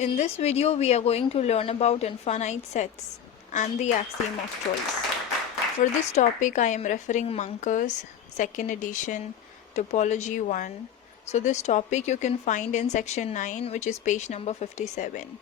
In this video, we are going to learn about infinite sets and the axiom of choice. For this topic, I am referring Munker's second edition, Topology 1. So this topic you can find in section 9, which is page number 57.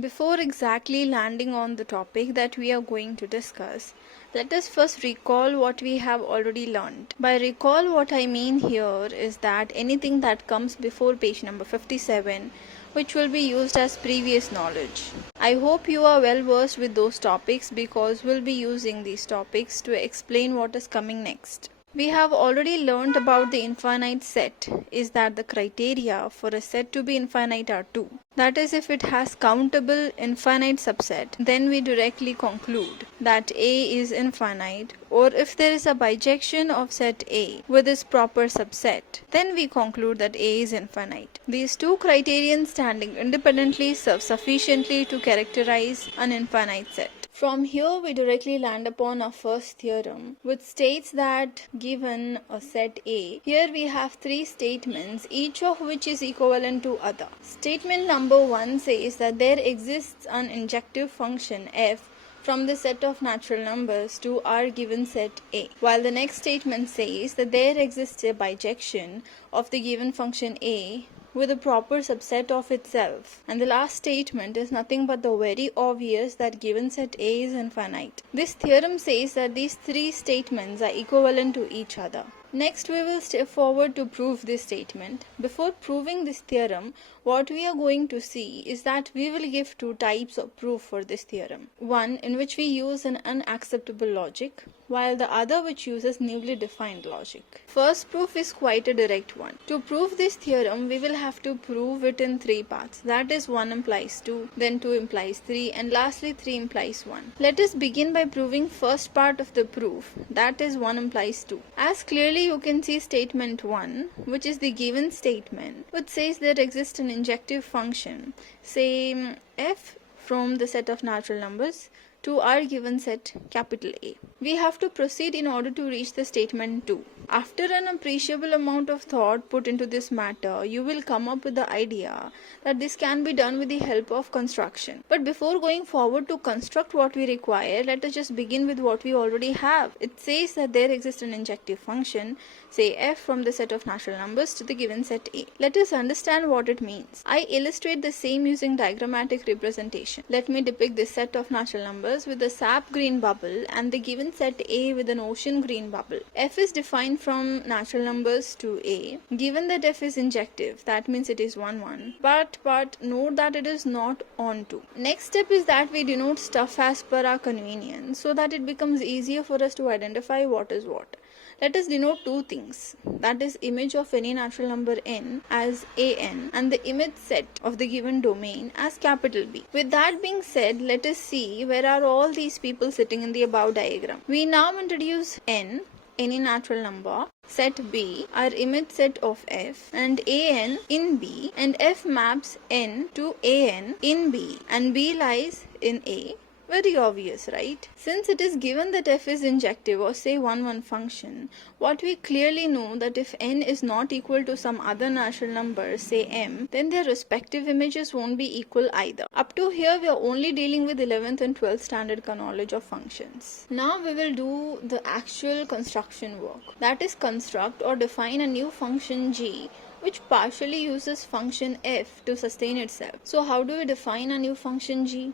Before exactly landing on the topic that we are going to discuss, let us first recall what we have already learned. By recall, what I mean here is that anything that comes before page number 57, which will be used as previous knowledge. I hope you are well versed with those topics because we'll be using these topics to explain what is coming next. We have already learned about the infinite set is that the criteria for a set to be infinite are two. That is, if it has countable infinite subset, then we directly conclude that A is infinite, or if there is a bijection of set A with its proper subset, then we conclude that A is infinite. These two criterions standing independently serve sufficiently to characterize an infinite set. From here, we directly land upon our first theorem, which states that given a set A, here we have three statements, each of which is equivalent to other. Statement number 1 says that there exists an injective function f from the set of natural numbers to our given set A, while the next statement says that there exists a bijection of the given function A with a proper subset of itself, and the last statement is nothing but the very obvious that given set A is infinite. This theorem says that these three statements are equivalent to each other. Next, we will step forward to prove this statement. Before proving this theorem, what we are going to see is that we will give two types of proof for this theorem. One in which we use an unacceptable logic, while the other which uses newly defined logic. First proof is quite a direct one. To prove this theorem, we will have to prove it in three parts. That is, 1 implies 2, then 2 implies 3, and lastly 3 implies 1. Let us begin by proving first part of the proof, that is 1 implies 2. As clearly you can see statement 1, which is the given statement, which says there exists an injective function, say f from the set of natural numbers to our given set capital A. We have to proceed in order to reach the statement 2. After an appreciable amount of thought put into this matter, you will come up with the idea that this can be done with the help of construction. But before going forward to construct what we require, let us just begin with what we already have. It says that there exists an injective function, say f from the set of natural numbers to the given set A. Let us understand what it means. I illustrate the same using diagrammatic representation. Let me depict this set of natural numbers with the sap green bubble and the given set A with an ocean green bubble. F is defined from natural numbers to A. Given that f is injective, that means it is 1 1. But note that it is not onto. Next step is that we denote stuff as per our convenience so that it becomes easier for us to identify what is what. Let us denote two things, that is image of any natural number n as an and the image set of the given domain as capital B. With that being said, let us see where are all these people sitting in the above diagram. We now introduce n, any natural number, set B, our image set of f, and an in B, and f maps n to an in B, and B lies in A. Very obvious, right? Since it is given that f is injective or say 1 1 function, what we clearly know that if n is not equal to some other natural number, say m, then their respective images won't be equal either. Up to here, we are only dealing with 11th and 12th standard knowledge of functions. Now we will do the actual construction work. That is, construct or define a new function g which partially uses function f to sustain itself. So how do we define a new function g?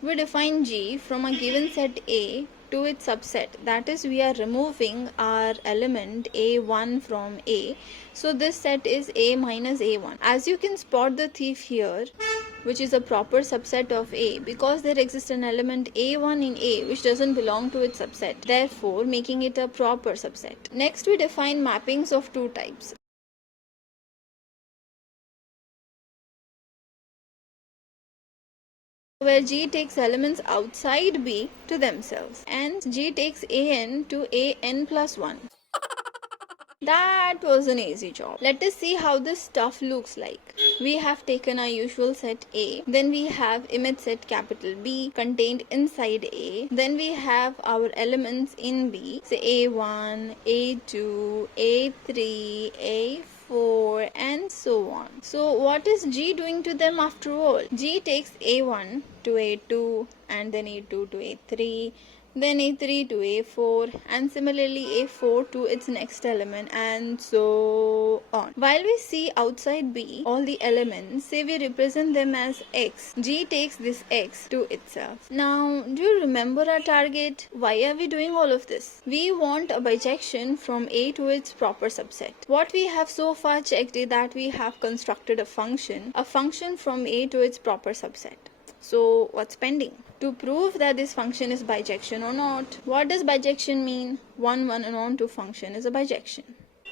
We define g from a given set A to its subset. That is, we are removing our element a1 from A. So this set is A minus A1. As you can spot the thief here, which is a proper subset of A, because there exists an element A1 in A which doesn't belong to its subset, therefore making it a proper subset. Next, we define mappings of two types. Where G takes elements outside B to themselves and G takes an to an plus 1. That was an easy job. Let us see how this stuff looks like. We have taken our usual set A, then we have image set capital B contained inside A, then we have our elements in B, say A1, A2, A3, A4, A4 and so on. So what is G doing to them after all? G takes A1 to A2 and then A2 to A3, then A3 to A4 and similarly A4 to its next element and so on. While we see outside B all the elements, say we represent them as X, G takes this X to itself. Now do you remember our target? Why are we doing all of this? We want a bijection from A to its proper subset. What we have so far checked is that we have constructed a function from A to its proper subset. So what's pending? To prove that this function is bijection or not. What does bijection mean? 1 and on to function is a bijection.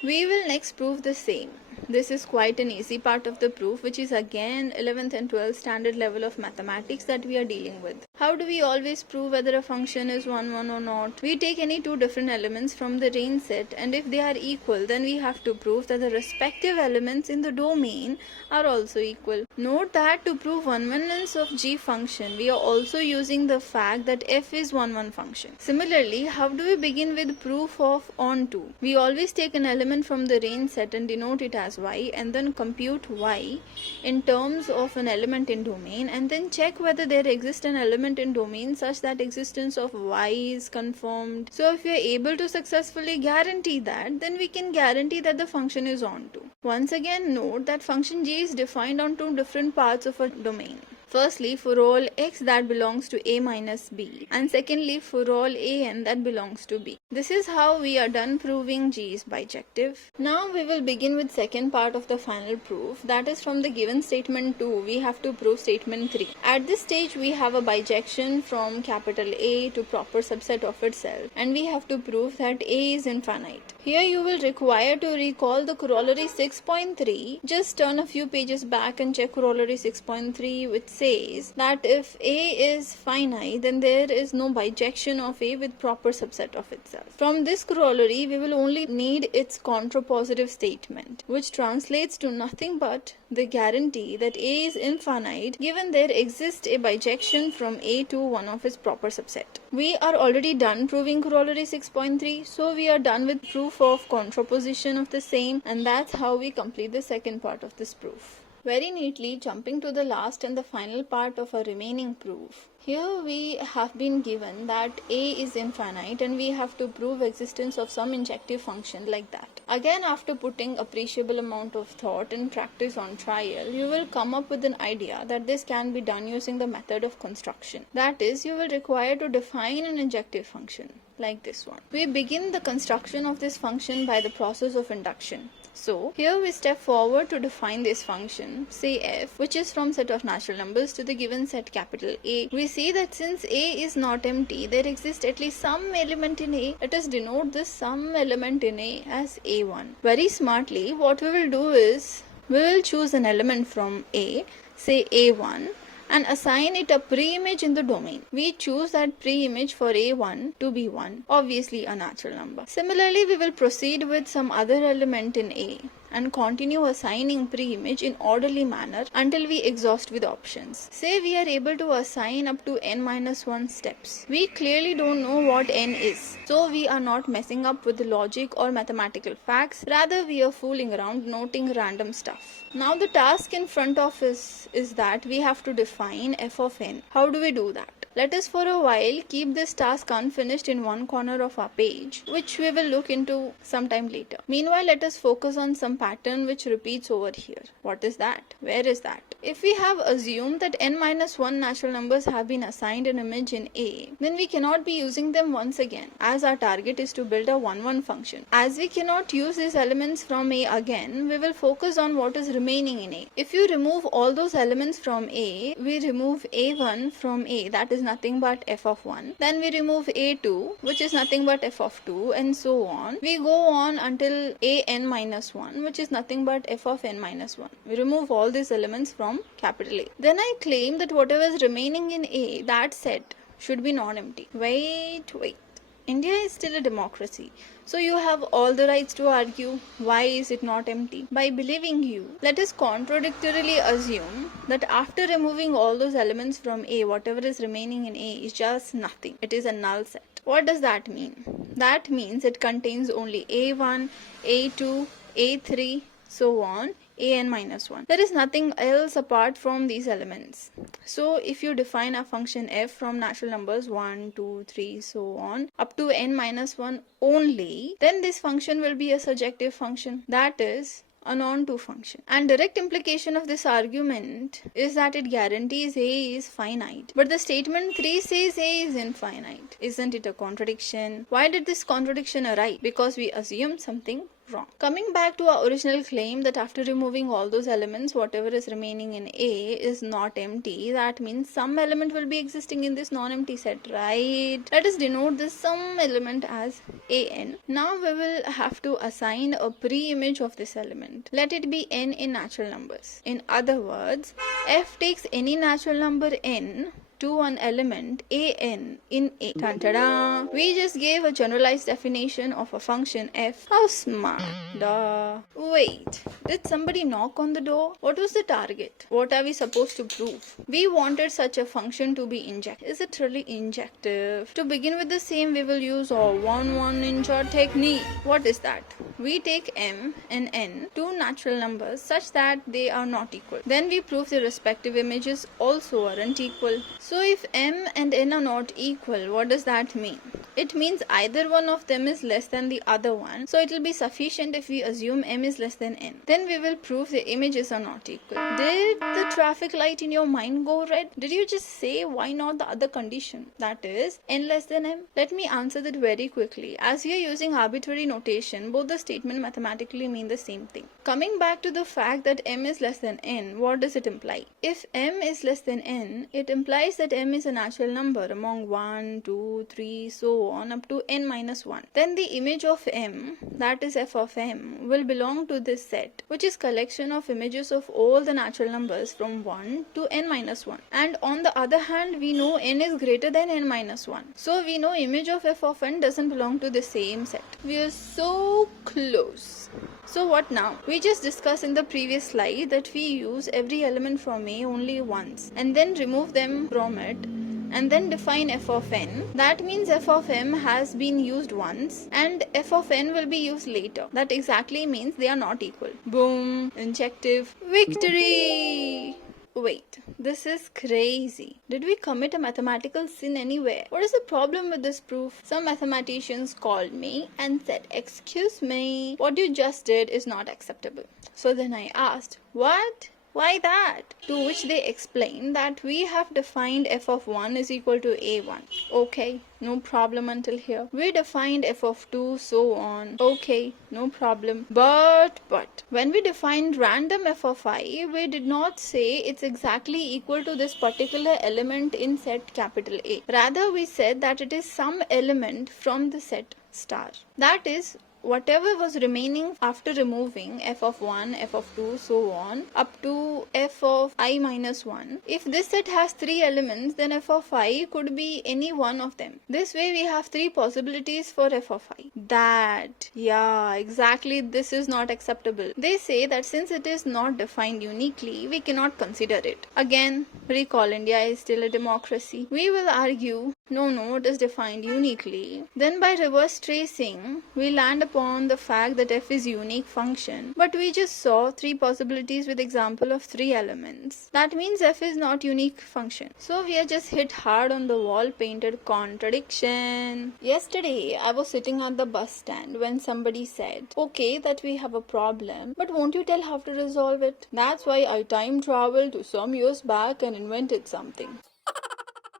We will next prove the same. This is quite an easy part of the proof, which is again 11th and 12th standard level of mathematics that we are dealing with. How do we always prove whether a function is 1 or not? We take any two different elements from the range set, and if they are equal, then we have to prove that the respective elements in the domain are also equal. Note that to prove oneness of G function, we are also using the fact that f is 1 function. Similarly, how do we begin with proof of onto? We always take an element from the range set and denote it as y and then compute y in terms of an element in domain and then check whether there exists an element in domain such that existence of y is confirmed. So if we are able to successfully guarantee that, then we can guarantee that the function is onto. Once again, note that function g is defined on two different parts of a domain. Firstly, for all x that belongs to a minus b, and secondly for all an that belongs to b. This is how we are done proving G is bijective. Now we will begin with second part of the final proof, that is from the given statement 2 we have to prove statement 3. At this stage we have a bijection from capital A to proper subset of itself and we have to prove that A is infinite. Here you will require to recall the corollary 6.3. Just turn a few pages back and check corollary 6.3, which says that if A is finite, then there is no bijection of A with proper subset of itself. From this corollary, we will only need its contrapositive statement, which translates to nothing but the guarantee that A is infinite given there exists a bijection from A to one of its proper subset. We are already done proving corollary 6.3, so we are done with proof of contraposition of the same, and that's how we complete the second part of this proof. Very neatly jumping to the last and the final part of our remaining proof. Here we have been given that A is infinite and we have to prove existence of some injective function like that. Again, after putting appreciable amount of thought and practice on trial, you will come up with an idea that this can be done using the method of construction. That is, you will require to define an injective function like this one. We begin the construction of this function by the process of induction. So here we step forward to define this function, say f, which is from set of natural numbers to the given set capital A. We see that since A is not empty, there exists at least some element in A. Let us denote this some element in A as A1. Very smartly, what we will do is, we will choose an element from A, say A1, and assign it a pre-image in the domain. We choose that pre-image for A1 to be 1, obviously a natural number. Similarly, we will proceed with some other element in A and continue assigning pre-image in orderly manner until we exhaust with options. Say we are able to assign up to n-1 steps. We clearly don't know what n is, so we are not messing up with the logic or mathematical facts, rather we are fooling around noting random stuff. Now the task in front of us is that we have to define f of n. How do we do that? Let us for a while keep this task unfinished in one corner of our page, which we will look into sometime later. Meanwhile, let us focus on some pattern which repeats over here. What is that? Where is that? If we have assumed that n-1 natural numbers have been assigned an image in A, then we cannot be using them once again, as our target is to build a 1-1 function. As we cannot use these elements from A again, we will focus on what is remaining in A. If you remove all those elements from A, we remove A1 from A, that is nothing but f of 1. Then we remove A2, which is nothing but f of 2, and so on. We go on until an-1, which is nothing but f of n-1. We remove all these elements from capital A. Then I claim that whatever is remaining in A, that set should be non-empty. Wait. India is still a democracy, so you have all the rights to argue why is it not empty. By believing you, let us contradictorily assume that after removing all those elements from A, whatever is remaining in A is just nothing. It is a null set. What does that mean? That means it contains only A1, A2, A3, so on, an minus 1. There is nothing else apart from these elements. So if you define a function f from natural numbers 1, 2, 3, so on, up to n minus 1 only, then this function will be a surjective function. That is a non-2 function. And direct implication of this argument is that it guarantees A is finite. But the statement 3 says A is infinite. Isn't it a contradiction? Why did this contradiction arise? Because we assumed something wrong. Coming back to our original claim that after removing all those elements, whatever is remaining in A is not empty, that means some element will be existing in this non-empty set, right? Let us denote this some element as an. Now we will have to assign a pre-image of this element. Let it be n in natural numbers. In other words, f takes any natural number n to an element an in A. Dun-da-da. We just gave a generalized definition of a function f. How smart. Duh. Wait, did somebody knock on the door? What was the target? What are we supposed to prove? We wanted such a function to be injective. Is it really injective? To begin with the same, we will use our 1-1 ninja technique. What is that? We take m and n, two natural numbers, such that they are not equal. Then we prove the respective images also aren't equal. So if m and n are not equal, what does that mean? It means either one of them is less than the other one. So it will be sufficient if we assume m is less than n. Then we will prove the images are not equal. Did the traffic light in your mind go red? Did you just say why not the other condition? That is n less than m. Let me answer that very quickly. As we are using arbitrary notation, both the statement mathematically mean the same thing. Coming back to the fact that m is less than n, what does it imply? If m is less than n, it implies that m is a natural number among 1, 2, 3, so on up to n minus 1. Then the image of m, that is f of m, will belong to this set, which is collection of images of all the natural numbers from 1 to n minus 1. And on the other hand, we know n is greater than n minus 1. So we know image of f of n doesn't belong to the same set. We are so close. So what now? We just discussed in the previous slide that we use every element from A only once and then remove them from it and then define f of n. That means f of m has been used once and f of n will be used later. That exactly means they are not equal. Boom! Injective victory! Wait, this is crazy. Did we commit a mathematical sin anywhere? What is the problem with this proof? Some mathematicians called me and said, "Excuse me, what you just did is not acceptable." So then I asked, "What? Why that?" To which they explained that we have defined f of 1 is equal to a1. Okay, no problem until here. We defined f of 2, so on. Okay, no problem. But, when we defined random f of I, we did not say it's exactly equal to this particular element in set capital A. Rather, we said that it is some element from the set star. That is, whatever was remaining after removing f of 1, f of 2, so on, up to f of I minus 1. If this set has 3 elements, then f of I could be any one of them. This way we have 3 possibilities for f of I. Yeah, exactly, this is not acceptable. They say that since it is not defined uniquely, we cannot consider it. Again, recall India is still a democracy. We will argue, no, it is defined uniquely. Then by reverse tracing, we land upon the fact that f is unique function. But we just saw 3 possibilities with example of 3 elements. That means f is not unique function. So we are just hit hard on the wall painted contradiction. Yesterday, I was sitting at the bus stand when somebody said, "Okay, that we have a problem, but won't you tell how to resolve it?" That's why I time traveled to some years back and invented something.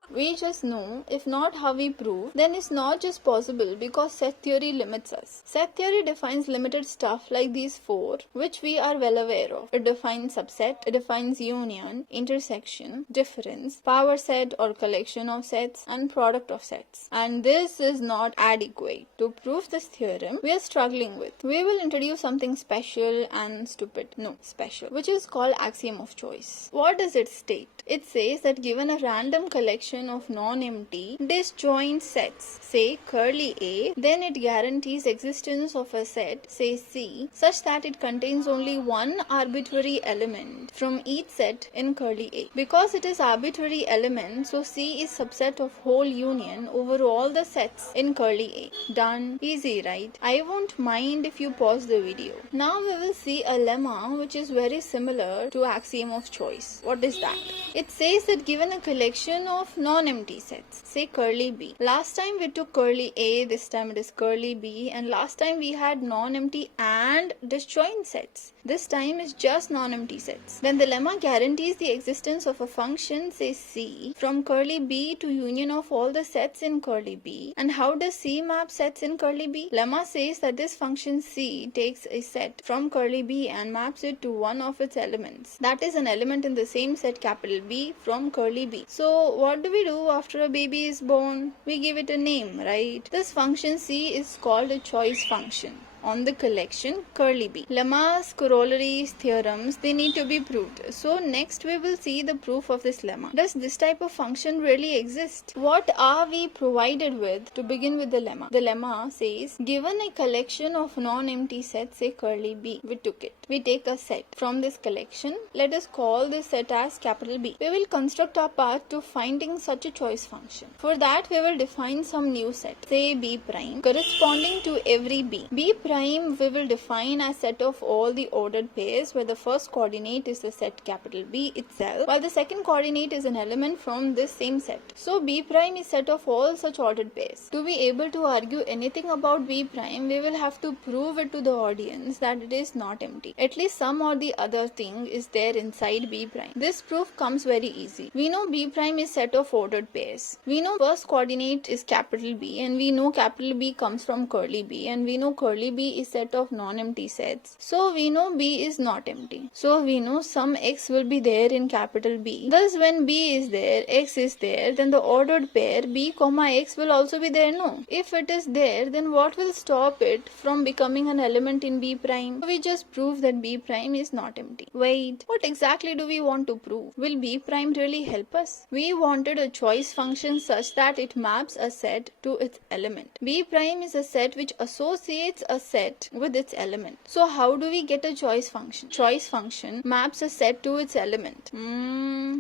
We just know, if not how we prove, then it's not just possible because set theory limits us. Set theory defines limited stuff like these 4, which we are well aware of. It defines subset, it defines union, intersection, difference, power set or collection of sets, and product of sets. And this is not adequate. To prove this theorem, we are struggling with. We will introduce something special and stupid. No, special, which is called axiom of choice. What does it state? It says that given a random collection collection of non-empty disjoint sets, say curly A, then it guarantees existence of a set, say C, such that it contains only one arbitrary element from each set in curly A. Because it is arbitrary element, so C is subset of whole union over all the sets in curly A. Done. Easy, right? I won't mind if you pause the video. Now we will see a lemma which is very similar to axiom of choice. What is that? It says that given a collection of non-empty sets, say curly B. Last time we took curly A, this time it is curly B, and last time we had non-empty and disjoint sets. This time is just non-empty sets. Then the lemma guarantees the existence of a function, say C, from curly B to union of all the sets in curly B. And how does C map sets in curly B? Lemma says that this function C takes a set from curly B and maps it to one of its elements. That is an element in the same set capital B from curly B. So what do we do after a baby is born? We give it a name, right? This function C is called a choice function on the collection curly B. Lemmas, corollaries, theorems, they need to be proved. So next we will see the proof of this lemma. Does this type of function really exist? What are we provided with to begin with the lemma? The lemma says, given a collection of non-empty sets, say curly B, we took it. We take a set from this collection. Let us call this set as capital B. We will construct our path to finding such a choice function. For that we will define some new set, say B prime, corresponding to every B. B prime we will define as set of all the ordered pairs where the first coordinate is the set capital B itself, while the second coordinate is an element from this same set. So B prime is set of all such ordered pairs. To be able to argue anything about B prime, we will have to prove it to the audience that it is not empty. At least some or the other thing is there inside B prime. This proof comes very easy. We know B prime is set of ordered pairs. We know first coordinate is capital B, and we know capital B comes from curly B, and we know curly B is set of non-empty sets. So we know B is not empty. So we know some x will be there in capital B. Thus when B is there, x is there, then the ordered pair B comma x will also be there, no? If it is there, then what will stop it from becoming an element in B prime? We just prove that B prime is not empty. Wait, what exactly do we want to prove? Will B prime really help us? We wanted a choice function such that it maps a set to its element. B prime is a set which associates a set with its element. So how do we get a choice function? Choice function maps a set to its element.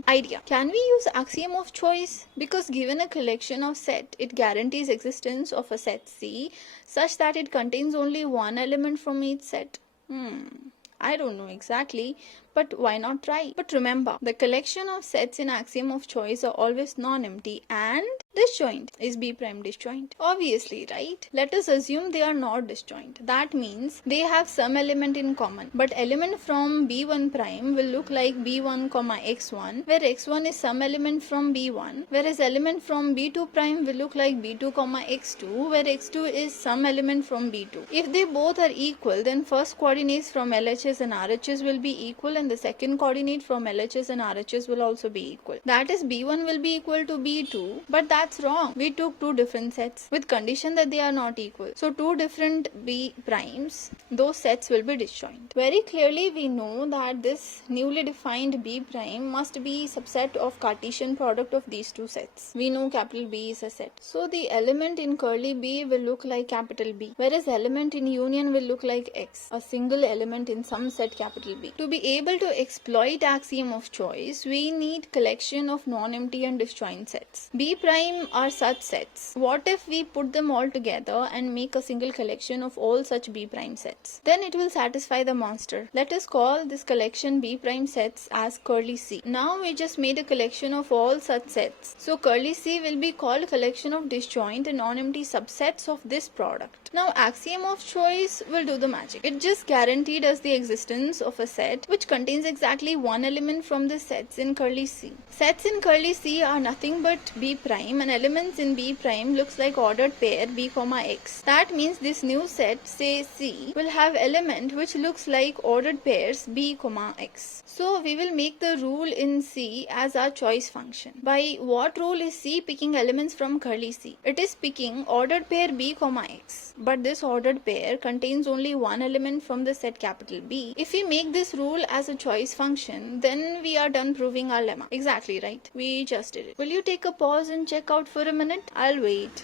Idea. Can we use axiom of choice? Because given a collection of set, it guarantees existence of a set C such that it contains only one element from each set. I don't know exactly, but why not try? But remember, the collection of sets in axiom of choice are always non-empty and disjoint. Is B prime disjoint? Obviously, right? Let us assume they are not disjoint. That means they have some element in common. But element from B1 prime will look like B1 comma x1, where x1 is some element from B1, whereas element from B2 prime will look like B2 comma x2, where x2 is some element from B2. If they both are equal, then first coordinates from LHS and RHS will be equal, and the second coordinate from LHS and RHS will also be equal. That is, B1 will be equal to B2, but that's wrong. We took two different sets with condition that they are not equal. So two different B primes, those sets will be disjoint. Very clearly we know that this newly defined B prime must be subset of Cartesian product of these two sets. We know capital B is a set. So the element in curly B will look like capital B, whereas element in union will look like X, a single element in some set capital B. To be able to exploit axiom of choice, we need collection of non-empty and disjoint sets. B prime are such sets. What if we put them all together and make a single collection of all such B prime sets? Then it will satisfy the monster. Let us call this collection B prime sets as curly C. Now we just made a collection of all such sets. So curly C will be called collection of disjoint and non-empty subsets of this product. Now axiom of choice will do the magic. It just guaranteed us the existence of a set which contains exactly one element from the sets in curly C. Sets in curly C are nothing but B prime, and elements in B prime looks like ordered pair B comma X. That means this new set, say C, will have element which looks like ordered pairs B comma X. So we will make the rule in C as our choice function. By what rule is C picking elements from curly C? It is picking ordered pair B comma X. But this ordered pair contains only one element from the set capital B. If we make this rule as as a choice function, then we are done proving our lemma. Exactly right. We just did it. Will you take a pause and check out for a minute? I'll wait.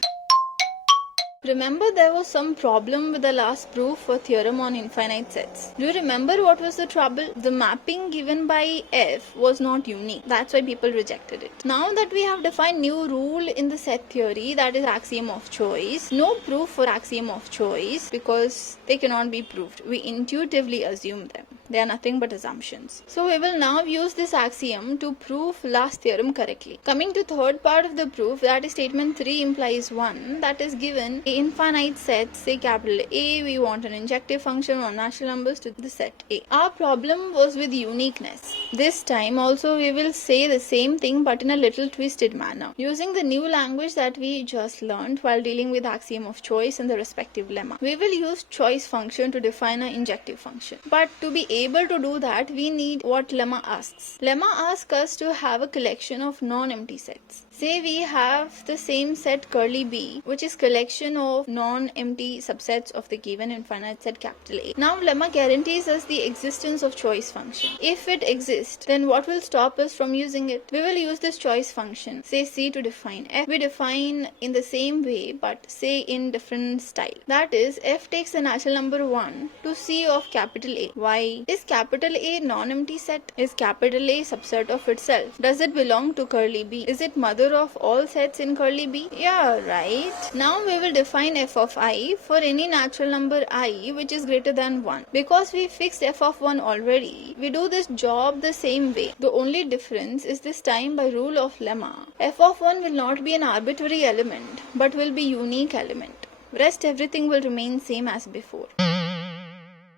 Remember, there was some problem with the last proof for theorem on infinite sets. Do you remember what was the trouble? The mapping given by f was not unique. That's why people rejected it. Now that we have defined new rule in the set theory, that is axiom of choice, no proof for axiom of choice because they cannot be proved. We intuitively assume them. They are nothing but assumptions. So we will now use this axiom to prove last theorem correctly. Coming to third part of the proof, that is statement 3 implies 1, that is given infinite sets, say capital A, we want an injective function on natural numbers to the set A. Our problem was with uniqueness. This time also we will say the same thing but in a little twisted manner, using the new language that we just learned while dealing with axiom of choice and the respective lemma. We will use choice function to define an injective function. But to be able to do that, we need what lemma asks. Lemma asks us to have a collection of non-empty sets. Say we have the same set curly B, which is collection of non-empty subsets of the given infinite set capital A. Now lemma guarantees us the existence of choice function. If it exists, then what will stop us from using it? We will use this choice function, say C, to define f. We define in the same way but say in different style. That is, f takes the natural number 1 to C of capital A. Why? Is capital A non-empty set? Is capital A subset of itself? Does it belong to curly B? Is it mother of all sets in curly B? Yeah, right. Now we will define f of I for any natural number I which is greater than 1. Because we fixed f of 1 already, we do this job the same way. The only difference is this time by rule of lemma. F of 1 will not be an arbitrary element but will be unique element. Rest everything will remain same as before.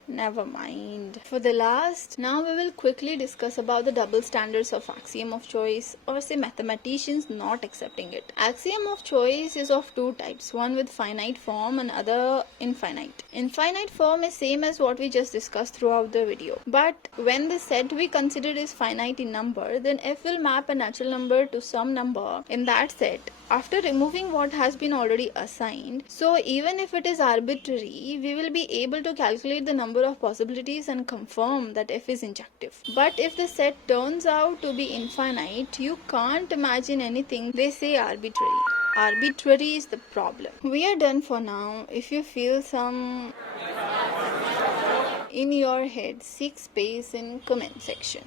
Never mind. For the last, now we will quickly discuss about the double standards of axiom of choice, or say mathematicians not accepting it. Axiom of choice is of two types, one with finite form and other infinite. Infinite form is same as what we just discussed throughout the video. But when the set we consider is finite in number, then f will map a natural number to some number in that set after removing what has been already assigned. So even if it is arbitrary, we will be able to calculate the number of possibilities and confirm that f is injective. But if the set turns out to be infinite, you can't imagine anything they say arbitrary. Arbitrary is the problem. We are done for now. If you feel some in your head, seek space in comment section.